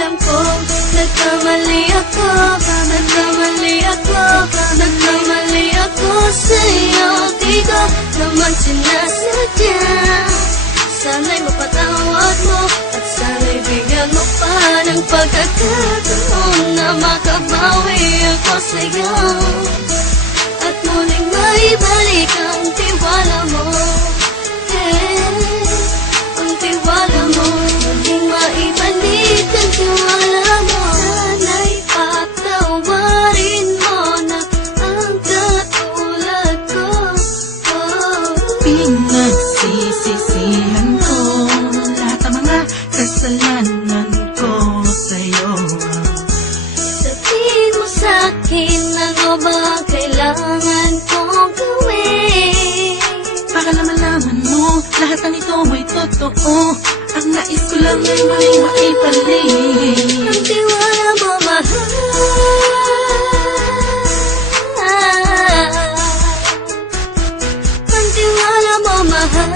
Alam kong nagkamali ako, nagkamali ako sa'yo. Di ko naman sinasadya. Sana'y mapatawad mo at sana'y bigyan mo pa ng pagkakataon na makabawi ako sa'yo at muling maibalik ang tiwala mo. Ang tiwala mo, muling maibalik ang tiwala mo. Sana'y patawarin mo na ang katulad ko. Pinagsisisihan ko lahat ng mga kasalanan ko sa'yo. Sabihin mo sa'kin ano ba ang kailangan kong gawin Para malaman mo lahat ng ito ay totoo. Ang nais ko lang ay maibalik ang tiwala mo, mahal. Ang tiwala mo, mahal.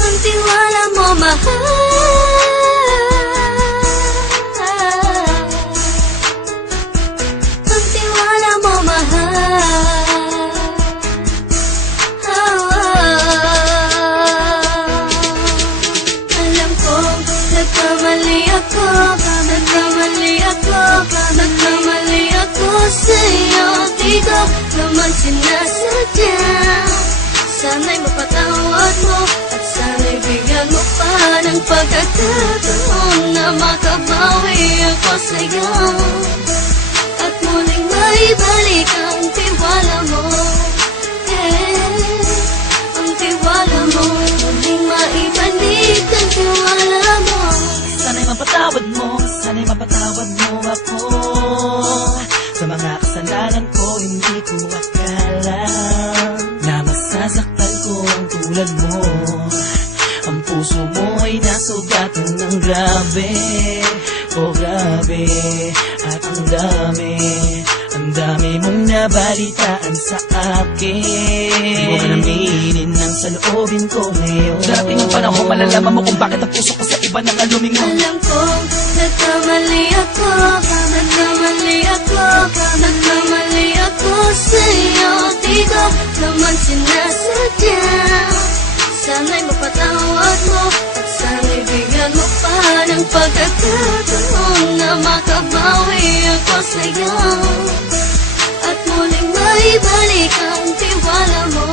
Ang tiwala mo, mahal. Ang tiwala mo, mahal. Alam kong nagkamali ako, nagkamali ako sa'yo. Di ko naman sinasadya. Sana'y mapatawad mo at sana'y bigyan mo pa ng pagkakataon na makabawi ako sa'yo at muling maibalik ang tiwala mo. Ang tiwala mo, muling maibalik ang tiwala mo. Sana'y mapatawad mo ako sa mga kasalanan ko. Hindi ko akala na masasaktan ko ang tulad mo. Ang puso mo ay nasugatan ng grabe, oh grabe. At ang dami mong nabalitaan sa akin. Di mo man aminin ang saloobin ko ngayon. Darating ang panahon, malalaman mo kung bakit ang puso ko sa iba nang aluming mo. Alam kong nagkamali ako sa'yo. Di ko naman sinasadya. Sana'y mapatawad mo at sana'y bigyan mo pa ng pagkakataon na makabawi ako sa'yo at muling maibalik ang tiwala mo.